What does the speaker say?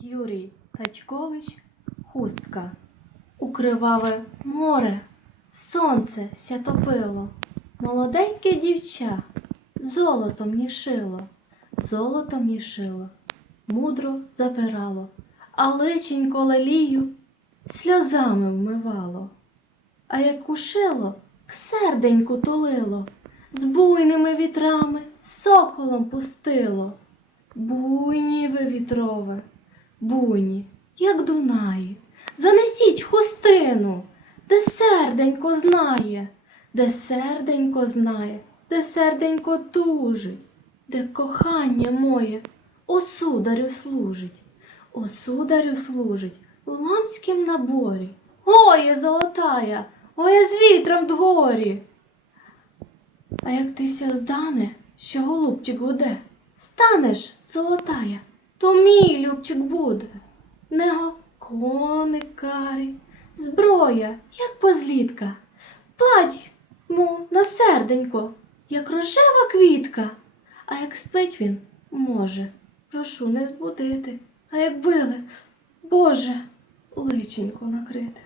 Юрій Тачкович хустка. Укриваве море, сонце ся топило, молоденьке дівча, золотом нішило, золотом нішило, мудро забирало, а личенько лелію сльозами вмивало. А як кушило, к серденьку тулило, з буйними вітрами соколом пустило. Буйні ви вітрове, буйні, як Дунаї, занесіть хустину, де серденько знає, де серденько знає, де серденько тужить, де кохання моє о сударю служить, о сударю служить у ламськім наборі. Ой, золотая, ой, з вітром дгорі. А як тися здане, що голубчик гуде, станеш, золотая, то мій любчик буде. Него коник карі, зброя, як позлітка, падь му на серденько, як рожева квітка. А як спить він, може, прошу не збудити, а як били, Боже, личенько накрити.